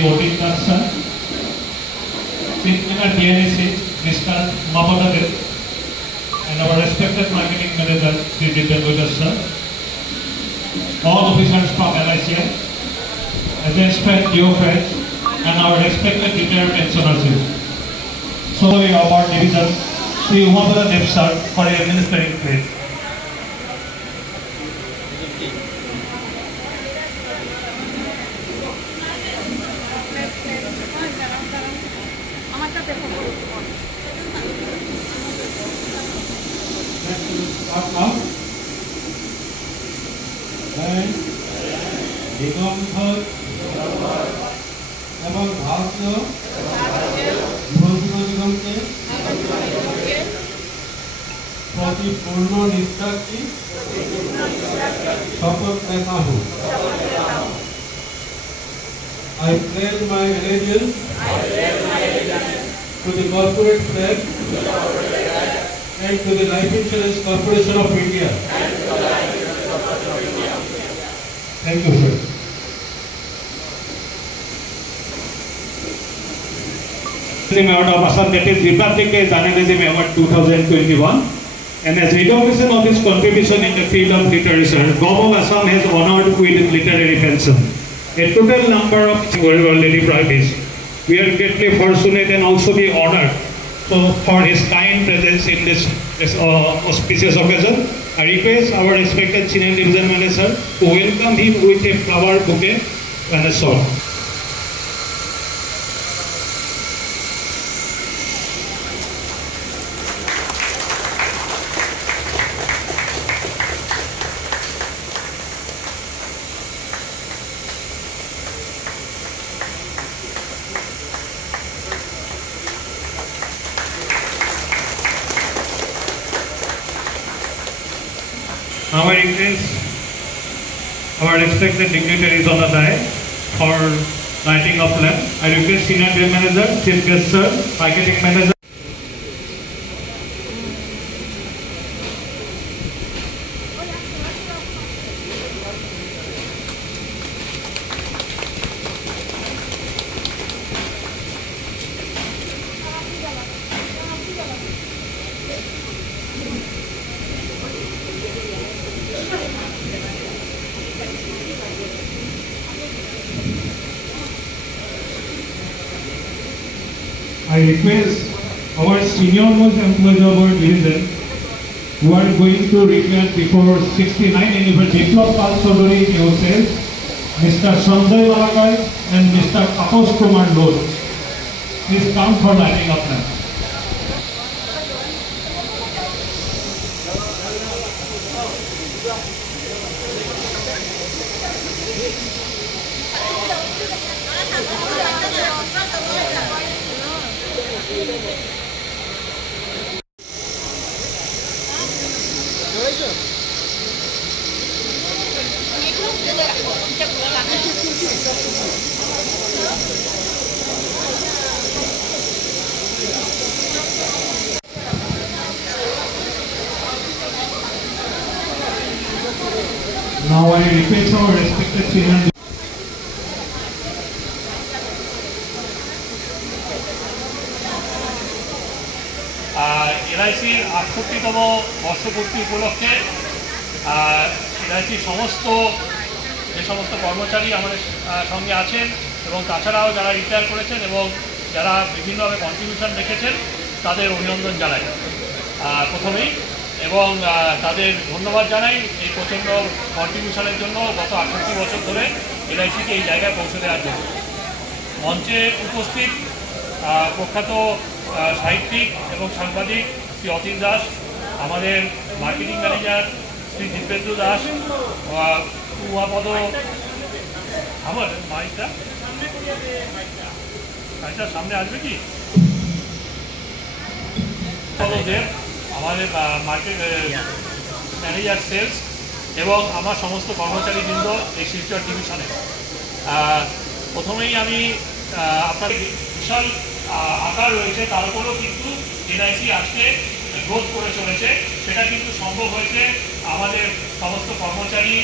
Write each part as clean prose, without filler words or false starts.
voting person, Pitmaker DNC, Mr. Mapadadev, and our respected marketing manager, Sri Divyangojit sir, all officers from LICN, agents friends, dear friends, and our respected retired pensioners. So we award division Sri Mapadadev sir for a administrative plate. দিগম্বর এবং ভারতীয় বিভূতিগণ নিগমকে প্রতি পূর্ণ নিষ্ঠা की शपथ लेता हूँ। I pledge my allegiance to the corporate flag and to the Life Insurance Corporation of India. Thank you, sir. Award of Assam, that is Republic Day Journalism Award 2021, and as recognition of his contribution in the field of literature, Government of Assam has honored with literary pension a total number of already private. We are greatly fortunate and also be honored for his kind presence in this auspicious occasion. I request our respected Senior Division Manager to welcome him with a flower bouquet and a song. Now I request our respected dignitaries on the dais for lighting of lamp. I request Senior Day Manager, Chief Guest Sir, Marketing Manager. I request our senior most employees of our division who are going to retire before 69 anniversary Biplab Pal Chaudhary himself, Mr. Sanjay Malakai and Mr. Taposh Kumar Lod. Please come for lighting up now. Now I request our respected senior LICর 68তম বর্ষপূর্তি উপলক্ষে LICর যে সমস্ত কর্মচারী আমাদের সঙ্গে আছেন এবং তাছাড়াও যারা রিটায়ার করেছেন এবং যারা বিভিন্নভাবে কন্ট্রিবিউশন রেখেছেন তাদের অভিনন্দন জানাই প্রথমেই, এবং তাদের ধন্যবাদ জানাই এই প্রচণ্ড কন্ট্রিবিউশনের জন্য গত 68 বছর ধরে LICকে এই জায়গায় পৌঁছে দেওয়ার জন্য। মঞ্চে উপস্থিত প্রখ্যাত সাহিত্যিক এবং সাংবাদিক শ্রী অতীন দাস, আমাদের মার্কেটিং ম্যানেজার শ্রী দীপেন্দ্র দাস, উমাপদ আমার মাইকটা সামনে আসবে কি দেব, আমাদের মার্কেট ম্যানেজার সেলস এবং আমার সমস্ত কর্মচারীবৃন্দ এই শিলচর ডিভিশনে। প্রথমেই আমি আপনার বিশাল আকার রয়েছে, তার উপরেও কিন্তু এলআইসি আজকে গ্রোথ করে চলেছে। সেটা কিন্তু সম্ভব হয়েছে আমাদের সমস্ত কর্মচারী,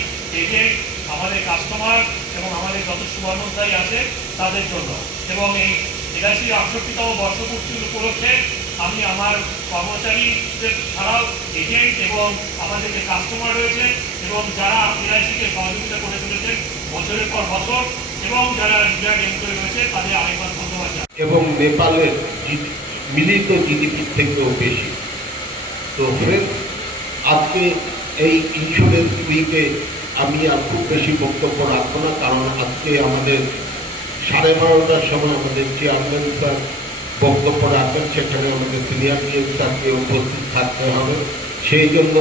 এজেন্ট, আমাদের কাস্টমার এবং আমাদের যত শুভানুধ্যায়ী আছে তাদের জন্য। এবং এই এলআইসির 68তম বর্ষপূর্তি উপলক্ষে আমি আমার কর্মচারীদের ছাড়াও এজেন্ট এবং আমাদের যে কাস্টমার রয়েছে এবং যারা এলআইসিকে সহযোগিতা করে চলেছেন বছরের পর বছর এবং যারা রিটায়ার্ড এমপ্লয়ি রয়েছে তাদের আরেকবার ধন্যবাদ। এবং নেপালের মিলিত জিডিপির থেকেও বেশি। তো ফ্রেন্ডস, আজকে এই ইন্স্যুরেন্স উইকে আমি আর খুব বেশি বক্তব্য রাখবো না, কারণ আজকে আমাদের 12:30টার সময় আমাদের চেয়ারম্যান স্যার বক্তব্য রাখবেন, সেখানে আমাদের সিনিয়র পিএম স্যারকে উপস্থিত থাকতে হবে। সেই জন্য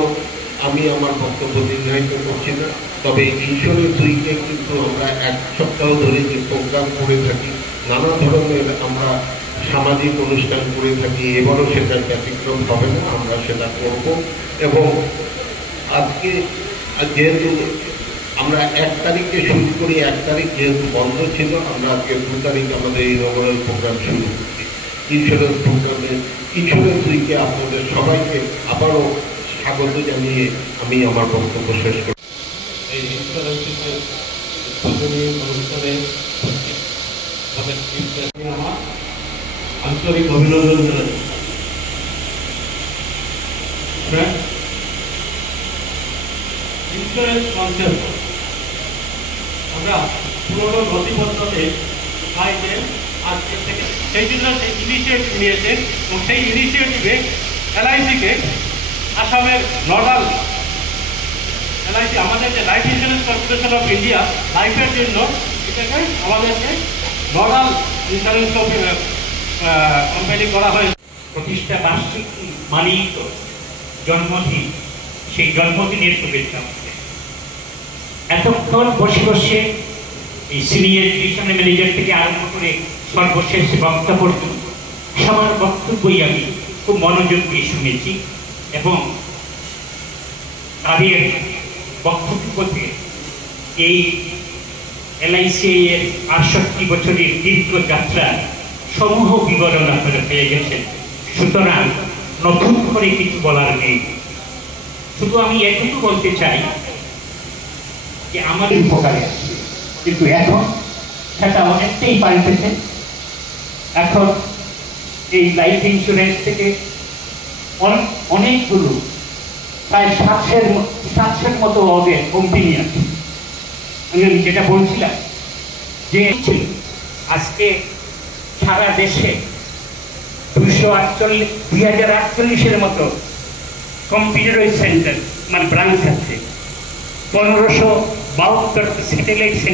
আমি আমার বক্তব্য দীর্ঘায়িত করছি না। তবে ইন্স্যুরেন্স উইকে কিন্তু আমরা 1 সপ্তাহ ধরে যে প্রোগ্রাম করে থাকি, নানা ধরনের আমরা সামাজিক অনুষ্ঠান করে থাকি, এবারও সেটার ব্যতিক্রম হবে না, আমরা সেটা করব। এবং আজকে যেহেতু আমরা 1 তারিখে শুরু করি, 1 তারিখ যেহেতু বন্ধ ছিল, আমরা আজকে 2 তারিখ আমাদের ইনঅগারাল প্রোগ্রাম শুরু করছি ইন্স্যুরেন্স প্রোগ্রামে। ইন্স্যুরেন্স উইকে আপনাদের সবাইকে আবারও স্বাগত জানিয়ে আমি আমার বক্তব্য শেষ করি। এই ইন্স্যুরেন্স উইকের উদ্বোধনী অনুষ্ঠানে আমার আন্তরিক অভিনন্দন জানাচ্ছি। ইন্স্যুরেন্স কনসেপ্ট আমরা পুরোনো নথিপত্রতে পাই যে আজকের থেকে, সেই জন্য সেই ইনিশিয়েটিভ নিয়েছেন এবং সেই ইনিশিয়েটিভে এলআইসিকে আসামের নর্মাল এলআইসি আমাদের যে life insurance corporation of India লাইফের জন্য এটাকে আমাদেরকে নর্মাল ইন্স্যুরেন্স কোম্পানি করা হয়েছে। প্রতিষ্ঠা বার্ষিক মানেই তো জন্মদিন, সেই জন্মদিনের শুভেচ্ছা। এতক্ষণ বসে বসে এই সিনিয়র ডিভিশনাল ম্যানেজার থেকে আরম্ভ করে সর্বশেষ বক্তা পর্যন্ত সবার বক্তব্যই আমি খুব মনোযোগ দিয়ে শুনেছি এবং তাদের বক্তব্য থেকে এই এলআইসি এর 68 বছরের দীর্ঘ যাত্রা সমূহ বিবরণ আপনারা পেয়ে গেছেন। সুতরাং নতুন করে কিছু বলার নেই, শুধু আমি এটুকু বলতে চাই যে আমাদের উপকারে আছে, কিন্তু এখন সেটা অনেকটাই পাল্টেছে। এখন এই লাইফ ইন্স্যুরেন্স থেকে অনেকগুলো প্রায় 700 মতো ওদের কোম্পানি আছে। আমি যেটা বলছিলাম যে আজকে সারা দেশে 2048 মতো কম্পিউটারাইজ সেন্টার মানে ব্রাঞ্চ আছে, 1572 স্যাটেলাইট সেন্টার।